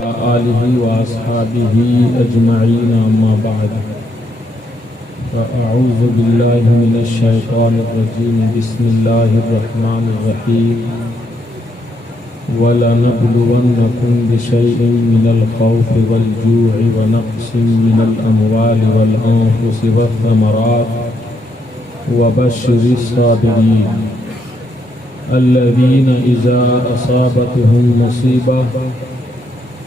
آلہ وأصحابہ اجمعین اما بعد فاعوذ باللہ من الشیطان الرجیم بسم اللہ الرحمن الرحیم وَلَنَبْلُوَنَّكُمْ بِشَيْءٍ مِّنَ الْخَوْفِ وَالْجُوعِ وَنَقْصٍ مِّنَ الْأَمْوَالِ وَالْأَنفُسِ وَالثَّمَرَاتِ وَبَشِّرِ الصَّابِرِينَ الَّذِينَ إِذَا أَصَابَتْهُم مُّصِيبَةٌ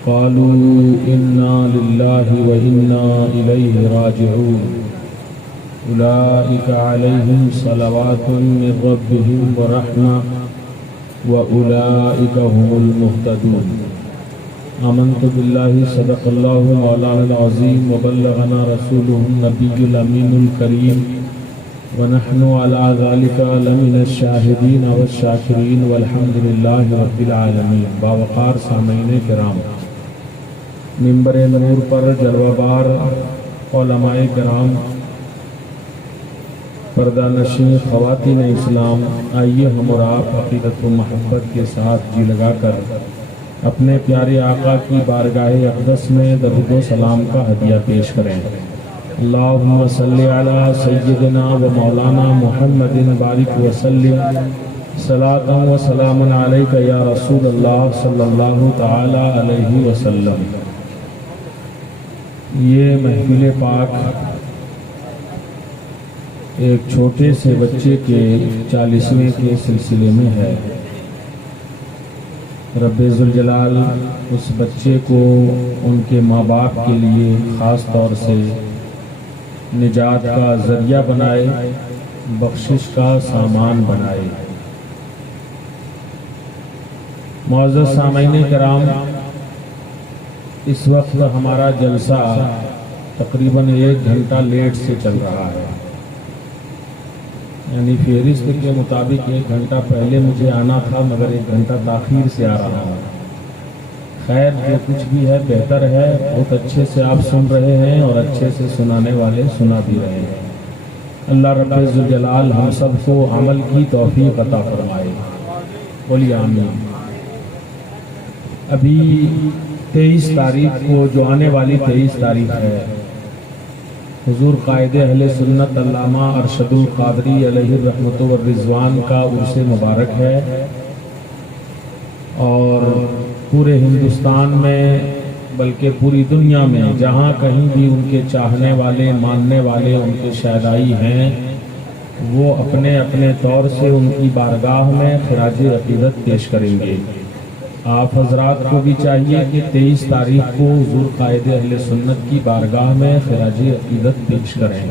قَالُوا إِنَّا لِلَّهِ وَإِنَّا إِلَيْهِ رَاجِعُونَ أُولَئِكَ عَلَيْهِمْ صَلَوَاتٌ مِّن رَّبِّهِمْ وَرَحْمَةٌ وَأُولَئِكَ هُمُ الْمُهْتَدُونَ آمنت باللہ صدق اللہ مولانا العظیم وبلغنا رسولہ النبی الامین الکریم ونحن علی ذلک لمن الشاہدین والشاکرین والحمد للہ رب العالمین۔ باوقار سامعین کرام، منبر نور پر جلوہ بار علماء کرام، پردہ نشین خواتین اسلام، آئیے ہم اور آپ عقیدت و محبت کے ساتھ جی لگا کر اپنے پیارے آقا کی بارگاہ اقدس میں درود و سلام کا ہدیہ پیش کریں۔ اللہم صلی علی سیدنا و مولانا محمد بارک وسلم صلاۃ و سلام علیک یا رسول اللہ صلی اللہ تعالی علیہ وسلم۔ یہ محفل پاک ایک چھوٹے سے بچے کے 40ویں کے سلسلے میں ہے۔ رب ذوالجلال اس بچے کو ان کے ماں باپ کے لیے خاص طور سے نجات کا ذریعہ بنائے، بخشش کا سامان بنائے۔ معزز سامعین کرام، اس وقت ہمارا جلسہ تقریباً 1 گھنٹہ لیٹ سے چل رہا ہے، یعنی فہرست کے مطابق 1 گھنٹہ پہلے مجھے آنا تھا مگر 1 گھنٹہ تاخیر سے آ رہا ہوں۔ خیر، جو کچھ بھی ہے بہتر ہے، بہت اچھے سے آپ سن رہے ہیں اور اچھے سے سنانے والے سنا بھی رہے ہیں۔ اللہ رب ذوالجلال ہم سب کو عمل کی توفیق عطا فرمائے، بولیے آمین۔ ابھی 23 تاریخ کو، جو آنے والی 23 تاریخ ہے، حضور قائد اہل سنت علامہ ارشد القادری علیہ الرحمۃ والرضوان کا عرس مبارک ہے، اور پورے ہندوستان میں بلکہ پوری دنیا میں جہاں کہیں بھی ان کے چاہنے والے، ماننے والے، ان کے شہدائی ہیں، وہ اپنے اپنے طور سے ان کی بارگاہ میں خراج عقیدت پیش کریں گے۔ آپ حضرات کو بھی چاہیے کہ 23 تاریخ کو حضور قائد اہل سنت کی بارگاہ میں خراج عقیدت پیش کریں،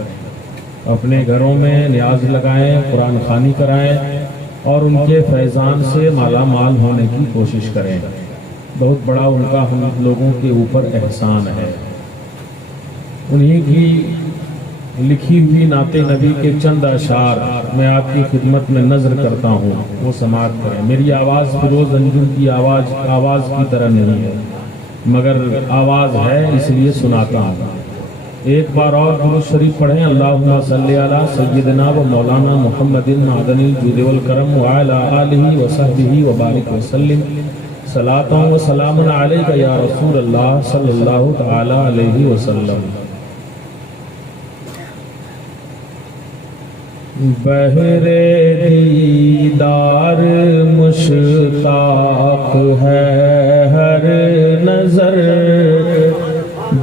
اپنے گھروں میں نیاز لگائیں، قرآن خوانی کرائیں اور ان کے فیضان سے مالا مال ہونے کی کوشش کریں۔ بہت بڑا ان کا ہم لوگوں کے اوپر احسان ہے۔ انہی کی لکھی ہوئی نعت نبی کے چند اشعار میں آپ کی خدمت میں نظر کرتا ہوں، وہ سماعت کریں۔ میری آواز فیروز انجم کی آواز کی طرح نہیں ہے، مگر آواز ہے اس لیے سناتا ہوں۔ ایک بار اور درود شریف پڑھیں۔ اللہم صلی علی سیدنا و مولانا محمد معدن الجود والکرم وعلی آلہ وصحبہ وبارک وسلم صلاۃ و سلام علیک یا رسول اللہ صلی اللہ تعالی علیہ وسلم۔ بہر دیدار مشتاق ہے ہر نظر،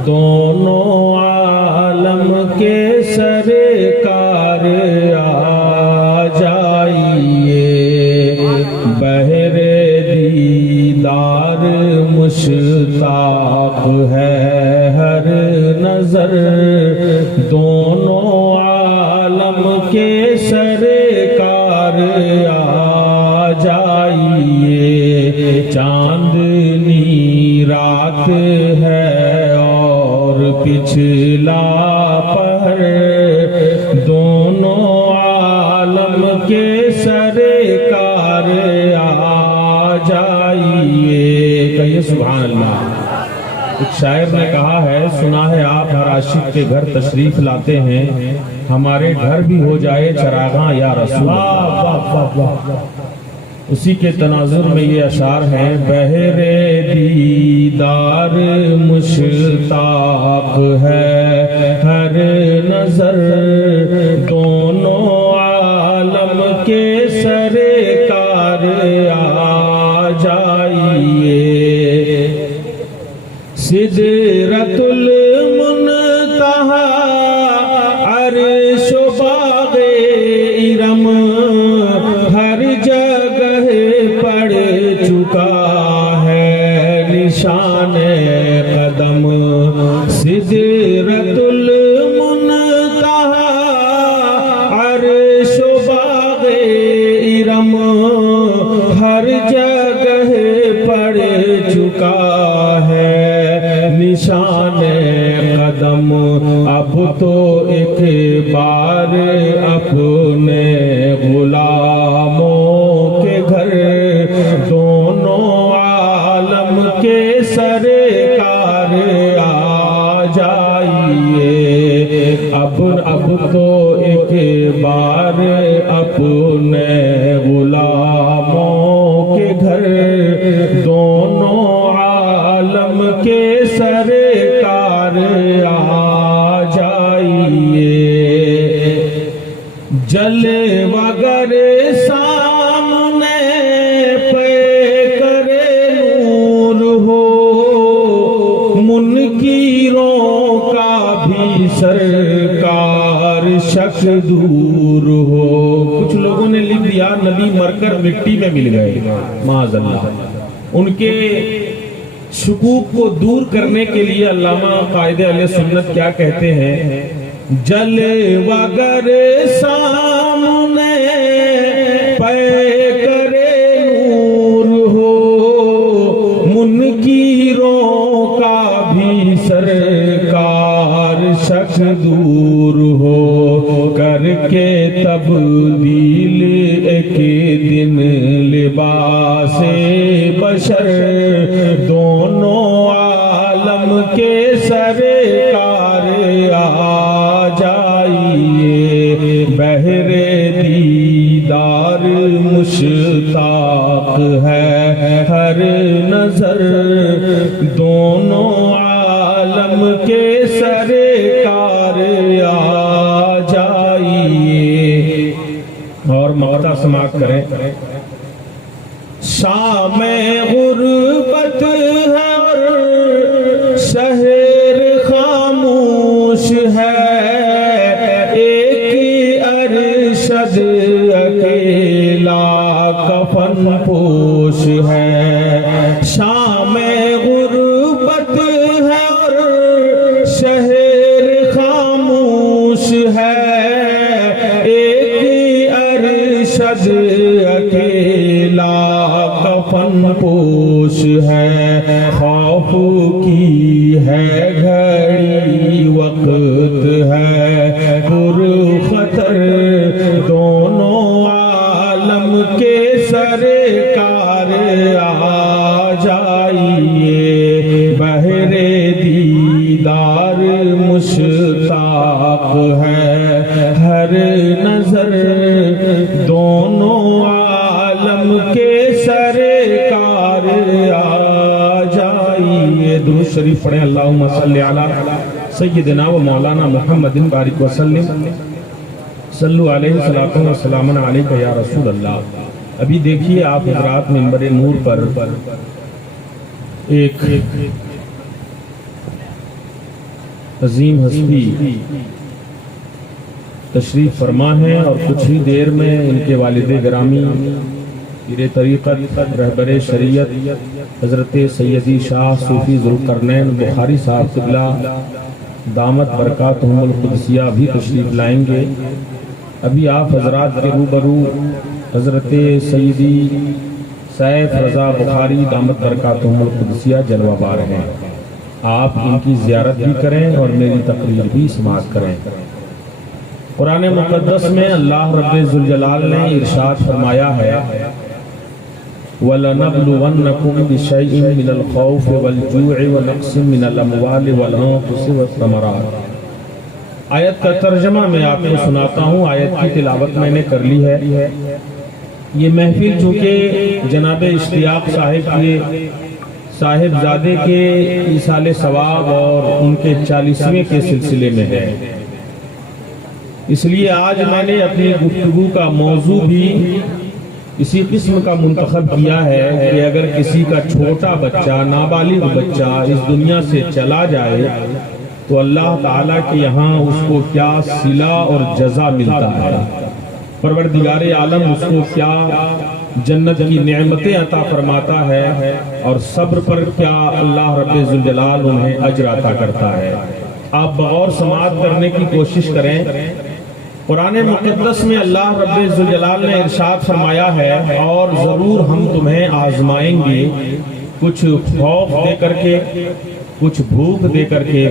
دونوں عالم کے سرکار آ جائیے۔ بہر دیدار مشتاق ہے ہر نظر، دونوں عالم کے سرکار آ جائیے۔ چاندنی رات ہے اور پچھلا پہر، دونوں عالم کے سرکار آ جائیے۔ کہیے سبحان اللہ۔ ایک شاعر نے کہا ہے، سنا ہے آپ ہر عاشق کے گھر تشریف لاتے ہیں، ہمارے گھر بھی ہو جائے چراغاں یا رسول اللہ۔ اسی کے تناظر میں یہ اشعار ہیں: بہر دیدار مشتاق ہے ہر نظر، دونوں عالم کے سرکار آ جائیے، سدرۃ المنتہا عرش و باغ ارم ہر جگہ پڑ چکا ہے نشان قدم، سدرۃ المنتہا عرش و باغ ارم ہر جگہ پڑ چکا ہے نشان قدم، اب تو ایک بار اپنے غلاموں کے گھر دونوں عالم کے سرکار آ جائیے، اب تو ایک بار اپنے غلاموں کے گھر دونوں عالم کے سرکار آ جائیے، جلے وگر سامنے پہ کرے نور ہو، منکروں کا بھی سرکار شک دور ہو۔ کچھ لوگوں نے لکھ دیا نبی مر کر مٹی میں مل گئے، معاذ اللہ۔ ان کے شکوک کو دور کرنے کے لیے علامہ قائد اہل سنت کیا کہتے ہیں؟ جلے وگر سامنے پے کرے نور ہو، منکروں کا بھی سرکار شک دور ہو، کر کے تبدیل ایک دن لباس بشر دونوں عالم کے سرکار آ جائیے، بہر دیدار مشتاق ہے ہر نظر، دونوں عالم کے سرکار آ جائیے۔ اور مقطع سماعت کریں: شام غربت ہے اور شہر خاموش ہے، ایک ارشد اکیلا کفن پوش ہے، شام غربت ہے اور شہر خاموش ہے، ایک ارشد اکیلا کفن پوش ہے، خوف کی ہے گھڑی وقت ہے پر خطر، دونوں عالم کے سرکار آ جائیے، بہر دیدار مشتاق ہے ہر نظر، دونوں عالم کے سرکار آ جائیے۔ درود شریف پڑھیں: اللہم صلی علی سیدنا و مولانا محمد بارک وسلم، صلو علیہ الصلاۃ والسلام علیک یا رسول اللہ۔ ابھی دیکھیے آپ حضرات منبر نور پر ایک عظیم ہستی تشریف فرما ہے، اور کچھ ہی دیر میں ان کے والد گرامی پیر طریقت رہبر شریعت حضرت سیدی شاہ صوفی ذوالقرنین بخاری صاحب قبلہ دامت برکاتہم القدسیہ بھی تشریف لائیں گے۔ ابھی آپ حضرات کے روبرو حضرت سیدی سیف رضا بخاری دامت برکاتہم القدسیہ جلوہ بار ہیں، آپ ان کی زیارت بھی کریں اور میری تقریر بھی سماعت کریں۔ قرآن مقدس میں اللہ رب ذوالجلال نے ارشاد فرمایا ہے: وَلَنَبْلُوَنَّكُمْ بِشَيْءٍ مِّنَ الْخَوْفِ وَالْجُوعِ وَنَقْصٍ مِّنَ الْأَمْوَالِ وَالْأَنفُسِ وَالثَّمَرَاتِ۔ آیت کا ترجمہ میں آپ کو سناتا ہوں، آیت کی تلاوت میں نے کر لی ہے۔ یہ محفل چونکہ جناب اشتیاق صاحب کے صاحبزادے کے ایصال ثواب اور ان کے 40ویں کے سلسلے میں ہے، اس لیے آج میں نے اپنی گفتگو کا موضوع بھی اسی قسم کا منتخب کیا ہے کہ اگر کسی کا چھوٹا بچہ، نابالغ بچہ اس دنیا سے چلا جائے تو اللہ تعالیٰ کے یہاں اس کو کیا صلہ اور جزا ملتا ہے، پروردگار عالم اس کو کیا جنت کی نعمتیں عطا فرماتا ہے، اور صبر پر کیا اللہ رب ذوالجلال انہیں اجر عطا کرتا ہے۔ آپ بغور سماعت کرنے کی کوشش کریں۔ قرآن مقدس میں اللہ رب ذوالجلال نے ارشاد فرمایا ہے، اور ضرور ہم تمہیں آزمائیں گے، کچھ خوف دے کر کے، کچھ بھوک دے کر کے،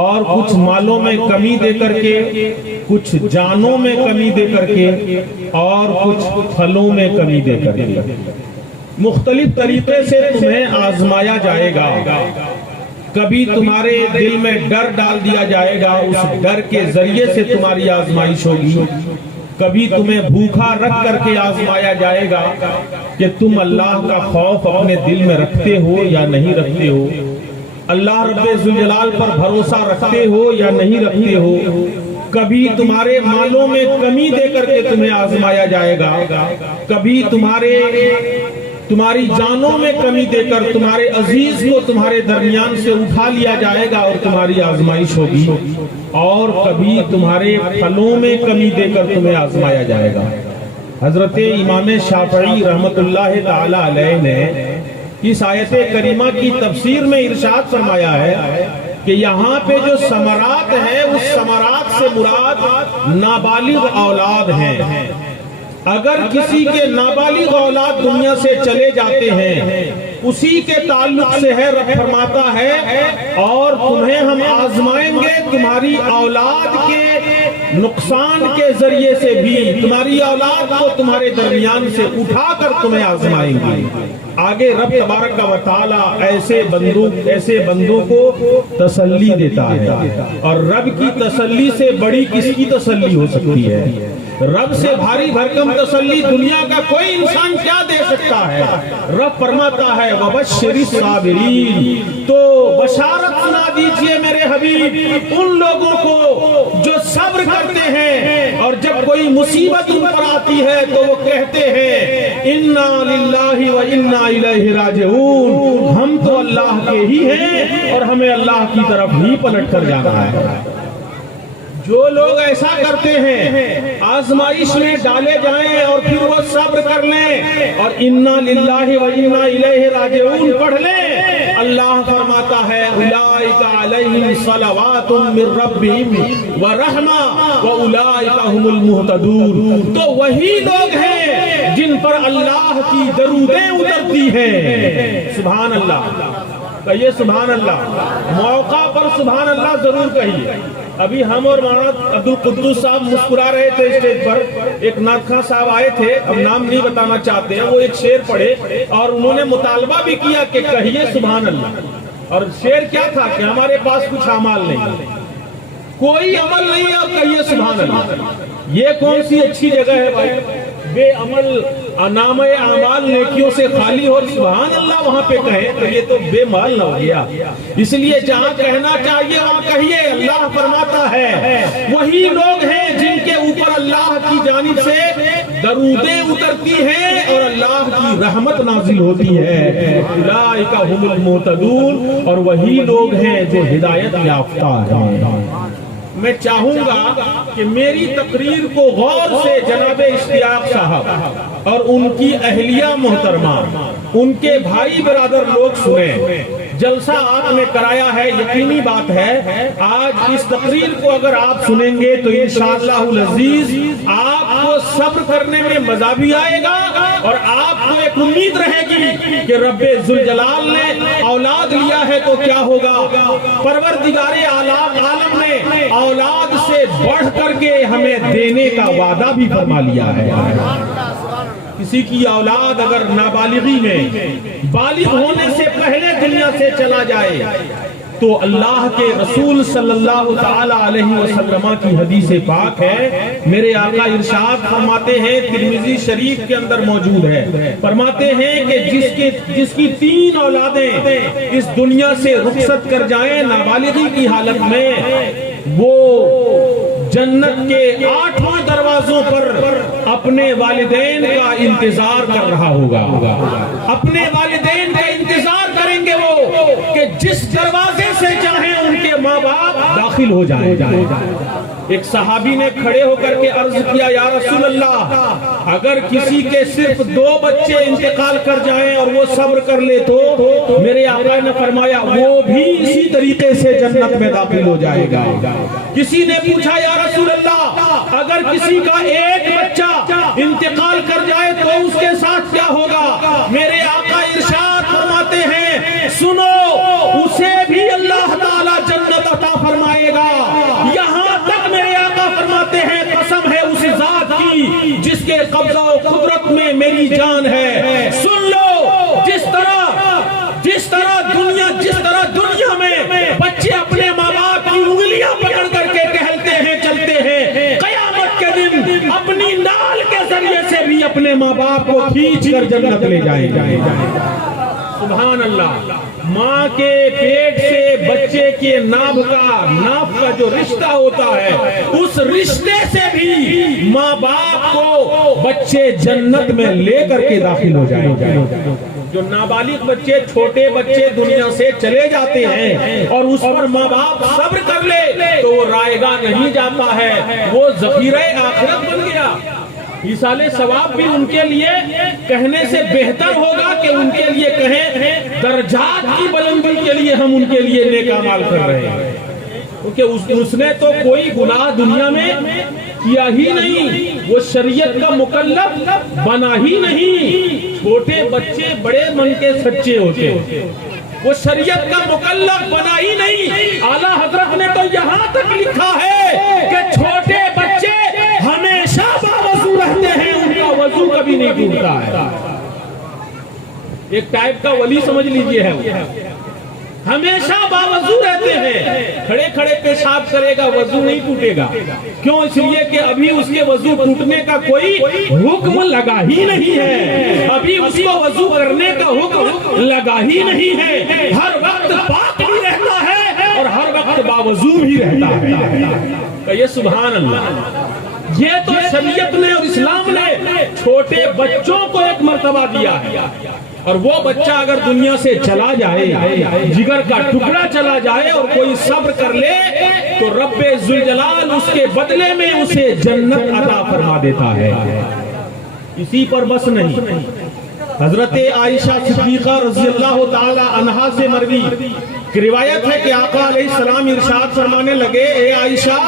اور کچھ مالوں میں کمی دے کر کے، کچھ جانوں میں کمی دے کر کے، اور کچھ پھلوں میں کمی دے کر کے، مختلف طریقے سے تمہیں آزمایا جائے گا۔ کبھی تمہارے دل میں ڈر ڈال دیا جائے گا، اس ڈر کے ذریعے سے تمہاری آزمائش ہوگی۔ کبھی تمہیں بھوکا رکھ کر کے آزمایا جائے گا کہ تم اللہ کا خوف اپنے دل میں رکھتے ہو یا نہیں رکھتے ہو، اللہ رب ذوالجلال پر بھروسہ رکھتے ہو یا نہیں رکھتے ہو۔ کبھی تمہارے مالوں میں کمی دے کر کے تمہیں آزمایا جائے گا، کبھی تمہاری جانوں میں کمی دے کر تمہارے عزیز کو تمہارے درمیان سے اٹھا لیا جائے گا اور تمہاری آزمائش ہوگی، اور کبھی تمہارے پھلوں میں کمی دے کر تمہیں آزمایا جائے گا۔ حضرت امام شافعی رحمت اللہ تعالی علیہ نے اس آیت کریمہ کی تفسیر میں ارشاد فرمایا ہے کہ یہاں پہ جو ثمرات ہیں، اس ثمرات سے مراد نابالغ اولاد ہیں۔ اگر کسی کے نابالغ اولاد دنیا سے چلے جاتے ہیں، اسی کے تعلق سے ہے، رب فرماتا ہے اور تمہیں ہم آزمائیں گے تمہاری اولاد کے نقصان کے ذریعے سے بھی، تمہاری اولاد کو تمہارے درمیان سے اٹھا کر تمہیں آزمائیں گے۔ آگے رب تبارک و تعالی ایسے بندوں کو تسلی دیتا ہے، اور رب کی تسلی سے بڑی کس کی تسلی ہو سکتی ہے؟ رب سے بھاری بھرکم تسلی دنیا کا کوئی انسان کیا دے سکتا ہے؟ رب فرماتا ہے وَبَشِّرِ الصَّابِرِينَ، تو بشارت سنا دیجئے میرے حبیب ان لوگوں کو جو صبر کرتے ہیں، اور جب کوئی مصیبت ان پر آتی ہے تو وہ کہتے ہیں اِنَّا لِلَّهِ وَإِنَّا إِلَيْهِ راجعون، ہم تو اللہ کے ہی ہیں اور ہمیں اللہ کی طرف ہی پلٹ کر جانا ہے۔ جو لوگ ایسا کرتے ہیں، آزمائش میں ڈالے جائیں اور پھر وہ صبر کر لیں اور اِنَّا لِلَّهِ وَإِنَّا إِلَيْهِ راجعون پڑھ لیں، اللہ فرماتا ہے أُولَئِكَ عَلَيْهِمْ صَلَوَاتٌ مِّن رَّبِّهِمْ وَرَحْمَةٌ وَأُولَئِكَ هُمُ الْمُهْتَدُونَ۔ تو وہی لوگ ہیں جن پر اللہ کی درودیں اترتی ہیں۔ سبحان اللہ، کہیے سبحان اللہ، موقع پر سبحان اللہ ضرور کہیے۔ ابھی ہم اور مولانا عبدالقدوس صاحب مسکرا رہے تھے اسٹیج پر، ایک نعت خواں صاحب آئے تھے، اب نام نہیں بتانا چاہتے ہیں، وہ ایک شعر پڑھے اور انہوں نے مطالبہ بھی کیا کہ کہیے سبحان اللہ، اور شعر کیا تھا کہ ہمارے پاس کچھ اعمال نہیں، کوئی عمل نہیں، اب کہیے سبحان اللہ۔ یہ کون سی اچھی جگہ ہے بھائی؟ بے عمل نام اعمال نیکیوں سے خالی ہو، سبحان اللہ وہاں پہ کہیں تو یہ تو بے مال نہ ہو گیا۔ اس لیے جہاں کہنا چاہیے وہاں کہیے۔ اللہ فرماتا ہے وہی لوگ ہیں جن کے اوپر اللہ کی جانب سے درودیں اترتی ہیں اور اللہ کی رحمت نازل ہوتی ہے۔ اولئک هم المہتدون، اور وہی لوگ ہیں جو ہدایت یافتہ ہیں۔ میں چاہوں گا کہ میری تقریر کو غور سے جناب اشتیاق صاحب اور ان کی اہلیہ محترمہ، ان کے بھائی برادر لوگ سنیں۔ جلسہ آپ نے کرایا ہے، یقینی بات ہے آج اس تقریر کو اگر آپ سنیں گے تو انشاءاللہ العزیز آپ کو صبر کرنے میں مزہ بھی آئے گا، اور آپ کو ایک امید رہے گی کہ رب ذوالجلال نے اولاد لیا ہے تو کیا ہوگا۔ پروردگار عالم نے اولاد سے بڑھ کر کے ہمیں دینے کا وعدہ بھی فرما لیا ہے۔ کسی کی اولاد اگر نابالغی میں بالغ ہونے سے پہلے دنیا سے چلا جائے تو اللہ کے رسول صلی اللہ تعالی علیہ وسلم کی حدیث پاک ہے، میرے آقا ارشاد فرماتے ہیں، ترمذی شریف کے اندر موجود ہے، فرماتے ہیں کہ جس کی 3 اولادیں اس دنیا سے رخصت کر جائیں نابالغی کی حالت میں، وہ جنت کے 8واں دروازوں پر اپنے والدین کا انتظار کر رہا ہوگا، اپنے والدین کا انتظار کریں گے وہ کہ جس دروازے سے چاہیں ان کے ماں باپ داخل ہو جائیں۔ ایک صحابی نے کھڑے ہو کر کے عرض کیا، یا رسول اللہ، اگر کسی کے صرف 2 بچے انتقال کر جائیں اور وہ صبر کر لے تو؟ میرے آقا نے فرمایا وہ بھی اسی طریقے سے جنت میں داخل ہو جائے گا۔ کسی نے پوچھا، یا رسول اللہ، اگر کسی کا 1 بچہ انتقال کر جائے تو اس کے ساتھ کیا ہوگا؟ میرے آقا ارشاد فرماتے ہیں، سنو، اسے بھی اللہ تعالی جنت عطا فرمائے گا۔ یہاں تک میرے آقا فرماتے ہیں، قسم ہے اس ذات کی جس کے قبضہ و قدرت میں میری جان ہے، سن لو، جس طرح دنیا میں بچے اپنے ماں باپ کی انگلیاں پکڑ کر کے ٹہلتے ہیں، چلتے ہیں، قیامت کے دن اپنی نال کے ذریعے سے بھی اپنے ماں باپ کو کھینچ کر جنت لے جائیں گے۔ سبحان اللہ۔ ماں کے پیٹ سے بچے کے ناف کا جو رشتہ ہوتا ہے، اس رشتے سے بھی ماں باپ کو بچے جنت میں لے کر کے داخل ہو جائیں گے۔ جو نابالغ بچے، چھوٹے بچے دنیا سے چلے جاتے ہیں اور اس پر ماں باپ صبر کر لے تو وہ رائے گاہ نہیں جاتا ہے، وہ ذخیرہ آخرت بن گیا۔ ایصال ثواب بھی ان کے لیے کہنے سے بہتر ہوگا کہ ان کے لیے کہیں درجات کی بلندی کے لیے ہم ان کے لیے نیک اعمال کر رہے ہیں، کیونکہ اس نے تو کوئی گناہ دنیا میں کیا ہی نہیں، وہ شریعت کا مکلف بنا ہی نہیں۔ چھوٹے بچے بڑے من کے سچے ہوتے ہیں، وہ شریعت کا مکلف بنا ہی نہیں۔ اعلیٰ حضرت نے تو یہاں تک لکھا ہے کہ چھوٹے بچے ہمیشہ باوضو رہتے ہیں، ان کا وضو کبھی نہیں ٹوٹتا ہے۔ ایک ٹائپ کا ولی سمجھ لیجئے ہے، ہمیشہ باوضو رہتے ہیں، کھڑے کھڑے پیشاب کرے گا، وضو نہیں ٹوٹے گا۔ کیوں؟ اس لیے کہ ابھی اس کے وضو ٹوٹنے کا کوئی حکم لگا ہی نہیں ہے، ابھی اس کو وضو کرنے کا حکم لگا ہی نہیں ہے۔ ہر وقت پاک بھی رہتا ہے اور ہر وقت باوضو بھی رہتا ہے۔ یہ سبحان اللہ، یہ تو شریعت نے اور اسلام نے چھوٹے بچوں کو ایک مرتبہ دیا ہے، اور وہ بچہ اگر دنیا سے چلا جائے، جگر کا ٹکڑا چلا جائے اور کوئی صبر کر لے تو رب ذوالجلال اس کے بدلے میں اسے جنت عطا فرما دیتا ہے۔ اسی پر بس نہیں، حضرت عائشہ صدیقہ رضی اللہ تعالی عنہا سے مروی کہ روایت ہے کہ آقا علیہ السلام ارشاد فرمانے لگے، اے عائشہ،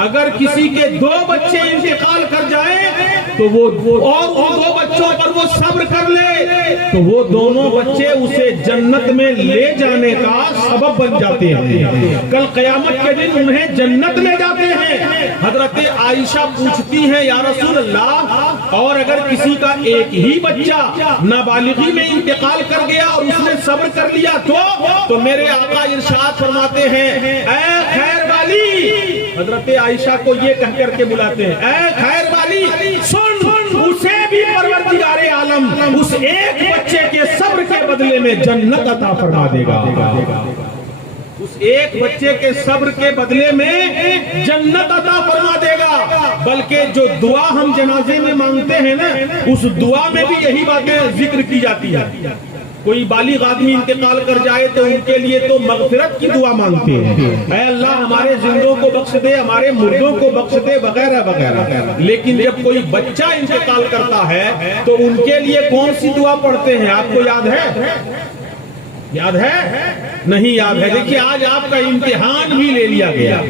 اگر کسی کے 2 بچے انتقال کر جائیں تو وہ اور ان 2 بچوں پر وہ صبر کر لے تو وہ دونوں بچے اسے جنت میں لے جانے کا سبب بن جاتے ہیں، کل قیامت کے دن انہیں جنت لے جاتے ہیں۔ حضرت عائشہ پوچھتی ہیں، یا رسول اللہ، اور اگر کسی کا ایک ہی بچہ نابالغی میں انتقال کر گیا اور اس نے صبر کر لیا تو میرے آقا ارشاد فرماتے ہیں، اے خیر والی، حضرت عائشہ کو یہ کہہ کر کے بلاتے ہیں، اے خیر والی، سن، اسے بھی پروردگار عالم اس ایک بچے کے صبر کے بدلے میں جنت عطا فرما دے گا۔ اس ایک بچے کے صبر کے بدلے میں جنت عطا فرما دے گا۔ بلکہ جو دعا ہم جنازے میں مانگتے ہیں نا، اس دعا میں بھی یہی باتیں ذکر کی جاتی ہے۔ کوئی بالغ آدمی انتقال کر جائے تو ان کے لیے تو مغفرت کی دعا مانگتے ہیں، اے اللہ ہمارے زندوں کو بخش دے، ہمارے مردوں کو بخش دے، وغیرہ وغیرہ۔ لیکن جب کوئی بچہ انتقال کرتا ہے تو ان کے لیے کون سی دعا پڑھتے ہیں؟ آپ کو یاد ہے؟ یاد ہے؟ نہیں یاد ہے؟ دیکھیے آج آپ کا امتحان بھی لے لیا گیا،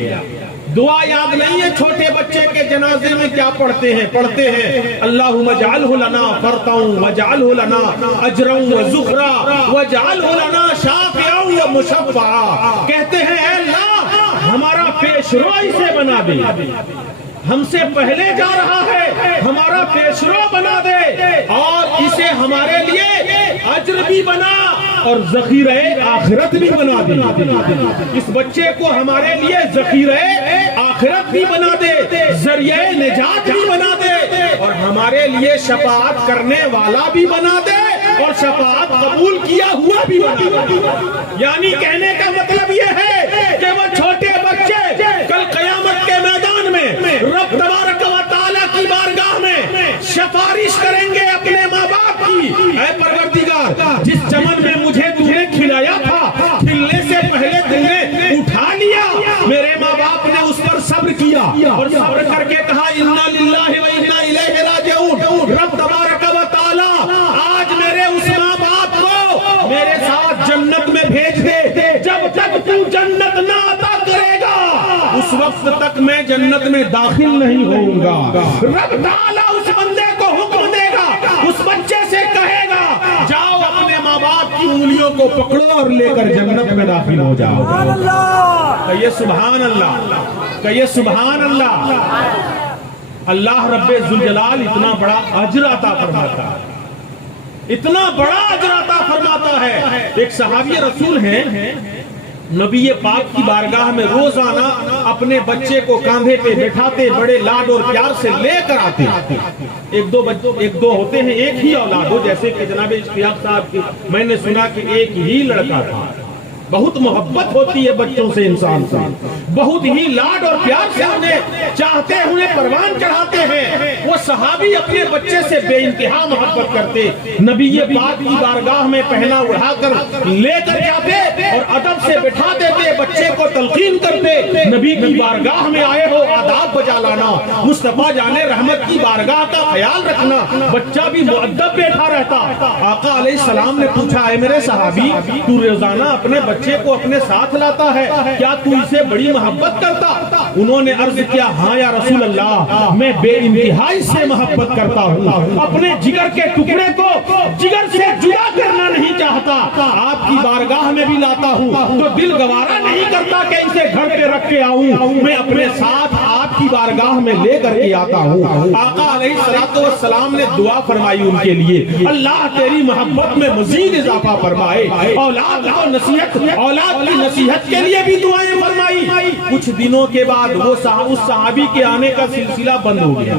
دعا یاد نہیں ہے۔ چھوٹے بچے کے جنازے میں کیا پڑھتے ہیں؟ اللہم اجعلہ لنا فرطا واجعلہ لنا اجرا وذخرا واجعلہ لنا شافعا ومشفعا۔ کہتے ہیں اے اللہ ہمارا پیشرو اسے بنا دے، ہم سے پہلے جا رہا ہے، ہمارا پیشرو بنا دے اور اسے ہمارے لیے اجر بھی بنا اور ذخیرہ آخرت بھی بنا دے. اس بچے کو ہمارے لیے ذخیرہ آخرت بھی بنا دے, ذریعہ نجات بھی بنا دے, اور ہمارے لیے شفاعت کرنے والا بھی بنا دے, اور شفاعت قبول کیا ہوا بھی بنا دے. یعنی کہنے کا مطلب یہ ہے کہ وہ چھوٹے بچے کل قیامت کے میدان میں رب تبارک و تعالیٰ کی بارگاہ میں سفارش کریں گے اپنے ماں باپ کی, اے پروردگار جس چمن میں مجھے تو نے کھلایا تھا, کھلنے سے پہلے تم نے اٹھا لیا, میرے ماں باپ نے اس پر صبر کیا اور صبر کر کے کہا انا للہ و انا الیہ راجعون. رب تبارک و تعالیٰ آج میرے اس ماں باپ کو میرے ساتھ جنت میں بھیج دے, جب تک تو جنت نہ عطا کرے گا اس وقت تک میں جنت میں داخل نہیں ہوں گا. رب تعالیٰ اس بندے کو حکم دے گا, اس بچے سے کہے گا جاؤ اپنے ماں باپ کی انگلیوں کو پکڑو اور لے کر جنت میں داخل ہو جاؤ. کہیے سبحان اللہ, کہیے سبحان اللہ. اللہ رب ذوالجلال اتنا بڑا اجر عطا فرماتا ہے, اتنا بڑا اجر عطا فرماتا ہے. ایک صحابی رسول ہیں, نبی پاک کی بارگاہ میں روزانہ اپنے بچے کو کاندھے پہ بٹھاتے, بڑے لاڈ اور پیار سے لے کر آتے. ایک دو ہوتے ہیں ایک ہی اولاد ہو, جیسے کہ جناب اشتیاق صاحب کی میں نے سنا کہ ایک ہی لڑکا تھا. بہت محبت ہوتی ہے بچوں سے انسان سے, بہت ہی لاڈ اور پیار سے انہیں چاہتے ہوئے پروان چڑھاتے ہیں. وہ صحابی اپنے بچے سے بے انتہا محبت کرتے, نبی پاک کی بارگاہ میں پہنا اڑھا کر لے کر جاتے اور ادب سے بٹھا دیتے, بچے کو تلقین کرتے نبی کی بارگاہ میں آئے ہو آداب بجا لانا, مصطفیٰ جان رحمت کی بارگاہ کا خیال رکھنا. بچہ بھی مؤدب بیٹھا رہتا. آقا علیہ السلام نے پوچھا, ہے میرے صحابی تو روزانہ اپنے بچے کو اپنے ساتھ لاتا ہے, کیا تو اسے بڑی محبت کرتا؟ انہوں نے عرض کیا ہاں یا رسول اللہ, میں بے انتہا اس سے محبت کرتا ہوں, اپنے جگر کے ٹکڑے کو جگر سے جدا کرنا نہیں چاہتا. آپ کی بارگاہ میں بھی لاتا ہوں تو دل گوارا نہیں کرتا کہ اسے گھر پہ رکھ کے آؤں, میں اپنے ساتھ آپ کی بارگاہ میں لے کر کے آتا ہوں. آقا علیہ السلام نے دعا فرمائی ان کے لیے, اللہ تیری محبت میں مزید اضافہ فرمائے. اولاد کو نصیحت, اولاد کی نصیحت کے لیے بھی دعائیں فرمائی. کچھ دنوں کے بعد وہ اس صحابی کے آنے کا سلسلہ بند ہو گیا.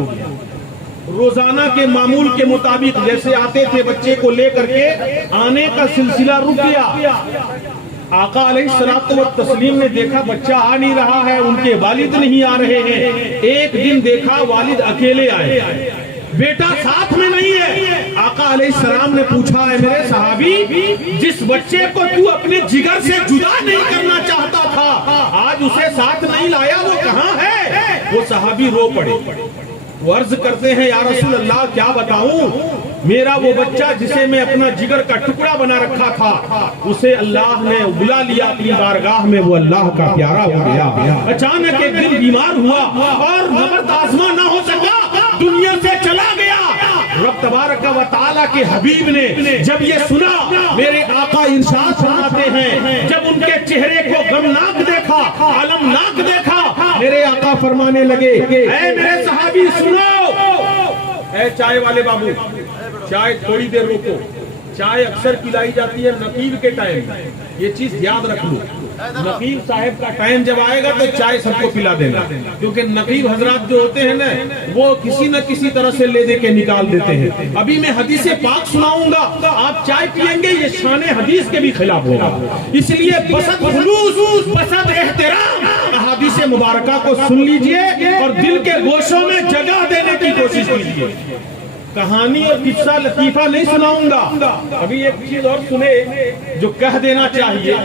روزانہ کے معمول کے مطابق جیسے آتے تھے بچے کو لے کر کے, آنے کا سلسلہ رک گیا. آقا علیہ السلام و تسلیم نے دیکھا بچہ آ نہیں رہا ہے, ان کے والد نہیں آ رہے ہیں. ایک دن دیکھا والد اکیلے آئے, بیٹا ساتھ میں نہیں ہے. آقا علیہ السلام نے پوچھا, ہے میرے صحابی جس بچے کو تو اپنے جگر سے جدا نہیں کرنا چاہتا تھا آج اسے ساتھ نہیں لایا, وہ کہاں ہے؟ وہ صحابی رو پڑے. وہ عرض کرتے ہیں یا رسول اللہ کیا بتاؤں, میرا وہ بچہ جسے میں اپنا جگر کا ٹکڑا بنا رکھا تھا اسے اللہ نے بلا لیا اپنی بارگاہ میں, وہ اللہ کا پیارا ہو گیا. اچانک ایک دن بیمار ہوا اور نبرد آزما نہ ہو سکا, دنیا سے چلا گیا. رب تبارک و تعالیٰ کے حبیب نے جب یہ سنا, میرے آقا ارشاد فرماتے ہیں جب ان کے چہرے کو غمناک دیکھا, المناک دیکھا, میرے آقا فرمانے لگے اے میرے صحابی سنو, اے چائے والے بابو چائے تھوڑی دیر روکو. چائے اکثر پلائی جاتی ہے نقیب کے ٹائم, یہ چیز یاد رکھ لو. نقیب صاحب کا ٹائم جب آئے گا تو چائے سب کو پلا دینا, کیونکہ نقیب حضرات جو ہوتے ہیں نا وہ کسی نہ کسی طرح سے لے دے کے نکال دیتے ہیں. ابھی میں حدیث پاک سناؤں گا, آپ چائے پیئیں گے, یہ شان حدیث کے بھی خلاف ہوگا. اس لیے بسط خلوص, بسط احترام احادیث مبارکہ کو سن لیجئے اور دل کے گوشوں میں جگہ دینے کی کوشش کیجئے. کہانی اور قصہ لطیفہ نہیں سناؤں گا. ابھی ایک چیز اور سنے جو کہہ دینا چاہیے,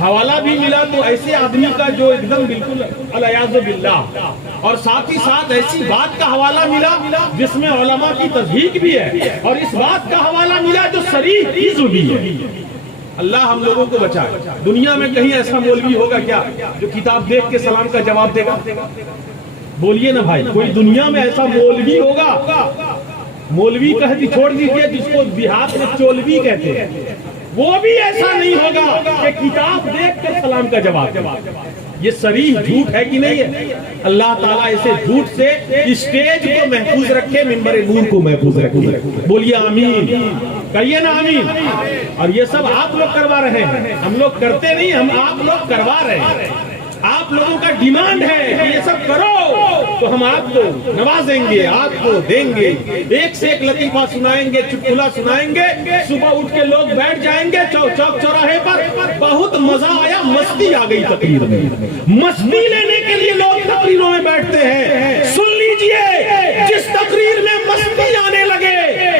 حوالہ بھی ملا تو ایسے آدمی کا جو ایک دم بالکل الیاذ باللہ, اور ساتھ ہی ساتھ ایسی بات کا حوالہ ملا جس میں علماء کی تصدیق بھی ہے, اور اس بات کا حوالہ ملا جو صریح چیز بھی ہے. اللہ ہم لوگوں کو بچائے. دنیا میں کہیں ایسا مولوی ہوگا کیا جو کتاب دیکھ کے سلام کا جواب دے گا؟ بولیے نا بھائی, کوئی دنیا میں ایسا مولوی ہوگا؟ مولوی کہتی چھوڑ دیجیے, جس کو دیہات میں چولوی کہتے ہیں, وہ بھی ایسا نہیں ہوگا کہ کتاب دیکھ کر سلام کا جواب. یہ صریح جھوٹ ہے کہ نہیں ہے؟ اللہ تعالیٰ اسے جھوٹ سے اسٹیج کو محفوظ رکھے, منبر نور کو محفوظ رکھے. بولیے آمین. کہیے نا آمین. اور یہ سب آپ لوگ کروا رہے ہیں, ہم لوگ کرتے نہیں, ہم آپ لوگ کروا رہے ہیں. آپ لوگوں کا ڈیمانڈ ہے کہ یہ سب کرو تو ہم آپ کو نوازیں گے, آپ کو دیں گے, ایک سے ایک لطیفہ سنائیں گے, چٹکلا سنائیں گے. صبح اٹھ کے لوگ بیٹھ جائیں گے چوک چوراہے پر, بہت مزہ آیا, مستی آ گئی تقریر میں. مستی لینے کے لیے لوگ تقریروں میں بیٹھتے ہیں. سن لیجئے, جس تقریر میں مستی آنے لگے,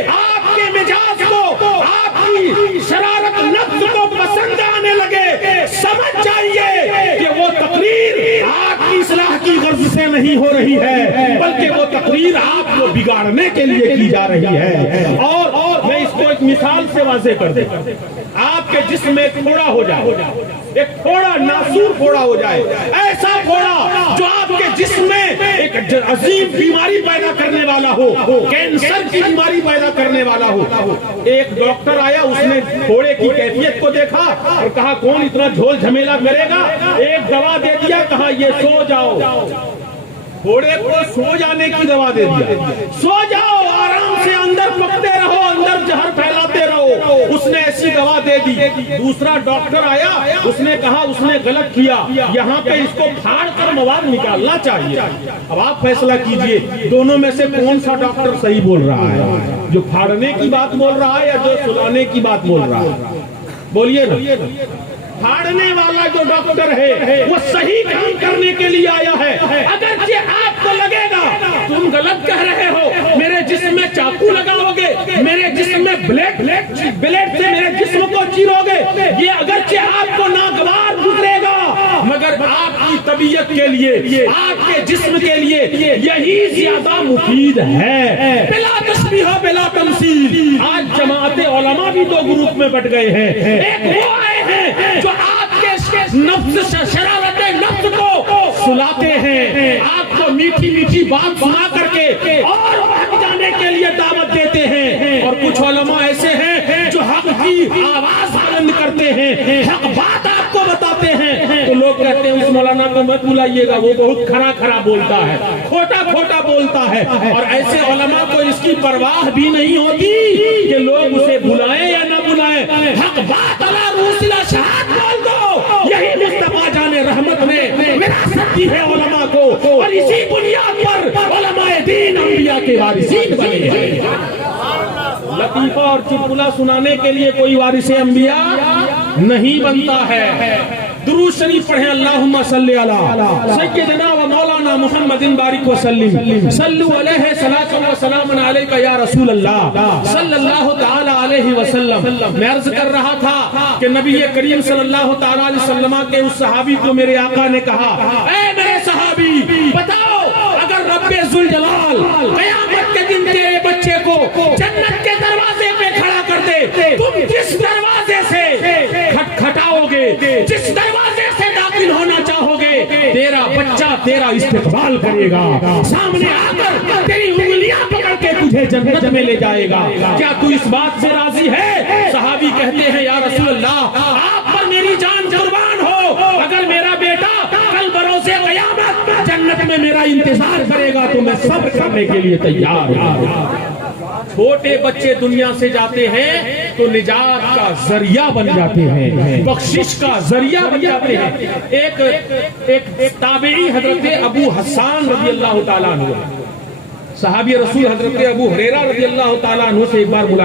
آپ کے مزاج کو, آپ کی شرارت نفس کو پسند آنے لگے, سمجھ جائیے کہ وہ تقریر آپ کی اصلاح کی غرض سے نہیں ہو رہی ہے, بلکہ وہ تقریر آپ کو بگاڑنے کے لیے کی جا رہی ہے. اور میں اس کو ایک مثال سے واضح کر دوں. آپ کے جسم میں ایک پھوڑا ہو جائے, ایک پھوڑا, ناسور پھوڑا ہو جائے, ایسا پھوڑا جو آپ کے جسم میں ایک عظیم بیماری پیدا کرنے والا ہو, کینسر کی بیماری پیدا کرنے والا ہو. ایک ڈاکٹر آیا, اس نے پھوڑے کی کیفیت کو دیکھا اور کہا کون اتنا جھول جھمیلا کرے گا. ایک دوا دے دیا, کہا یہ سو جاؤ. پھوڑے کو سو جانے کی دوا دے دیا, سو جاؤ, آرام سے اندر پکتے رہو, اندر زہر پھیلاتے رہو. اس نے ایسی دوا دے دی. دوسرا ڈاکٹر آیا, اس نے کہا اس نے غلط کیا, یہاں پہ اس کو پھاڑ کر مواد نکالنا چاہیے. اب آپ فیصلہ کیجئے دونوں میں سے کون سا ڈاکٹر صحیح بول رہا ہے, جو پھاڑنے کی بات بول رہا ہے یا جو سلانے کی بات بول رہا ہے؟ بولیے نا. پھاڑنے والا جو ڈاکٹر ہے وہ صحیح کام کرنے کے لیے آیا ہے. اگرچہ آپ کو لگے گا تم غلط کہہ رہے ہو, میرے جسم میں چاقو لگاؤ گے, میرے جسم میں بلیڈ سے میرے جسم کو چیرو گے, یہ اگرچہ آپ کو ناگوار گزرے گا, مگر آپ کی طبیعت کے لیے, آپ کے جسم کے لیے یہی زیادہ مفید ہے. بلا تشبیہ بلا تمثیل. آج جماعت علماء بھی دو گروپ میں بٹ گئے ہیں. ایک وہ آئے ہیں جو آپ کے نفس, شرارت نفس کو سلاتے ہیں, آپ کو میٹھی میٹھی بات سنا کر کے اور بھگ جانے کے لیے دعوت دیتے ہیں. اور کچھ علماء ایسے ہیں جو حق کی آواز بلند کرتے ہیں, حق بات آپ کو بتاتے ہیں, تو لوگ کہتے ہیں اس مولانا کو مت بلائیے گا, وہ بہت کھرا کھرا بولتا ہے, کھوٹا کھوٹا بولتا ہے. اور ایسے علماء کو اس کی پرواہ بھی نہیں ہوتی کہ لوگ اسے بلائیں یا نہ بلائیں. حق بات اللہ روسلا شہاد بول دو, یہی مصطفیٰ جان رحمت نے وراثت دی ہے علماء کو, اور اسی بنیاد پر علماء دین انبیاء کے وارثین بنے ہیں. لطیفہ اور چٹکلا سنانے کے لیے کوئی وارث انبیاء نہیں بنتا ہے. درود شریف پڑھیں, اللہم صلی علی سیدنا و مولانا محمد بارک وسلم, صلو علیہ صلاۃ و سلام علیک یا رسول اللہ صلی اللہ تعالی علیہ وسلم. میں عرض کر رہا تھا کہ نبی کریم صلی اللہ تعالی علیہ وسلم کے اس صحابی کو میرے آقا نے کہا, اے میرے صحابی بتاؤ, اگر رب ذوالجلال قیامت کے دن تیرے بچے کو جنت کے دروازے پہ کھڑا کر دے, تم جس دروازے سے کھٹکھٹاؤ گے, جس دروازے سے داخل ہونا چاہو گے, تیرا بچہ تیرا استقبال کرے گا, سامنے آ کر تیری انگلیاں پکڑ کے تجھے جنت میں لے جائے گا. کیا تو اس بات سے راضی ہے؟ صحابی کہتے ہیں یا رسول اللہ, آپ پر میری جان قربان ہو, اگر میرا بیٹا کل بروز قیامت جنت میں میرا انتظار کرے گا تو میں صبر کرنے کے لیے تیار ہوں. چھوٹے بچے دنیا سے جاتے ہیں تو نجات کا ذریعہ بن جاتے ہیں, بخشش کا ذریعہ بن جاتے ہیں. ایک تابعی حضرت ابو حسان رضی اللہ تعالیٰ عنہ, صحابی رسول حضرت ابو ہریرہ رضی اللہ تعالیٰ عنہ سے ایک بار ملاقات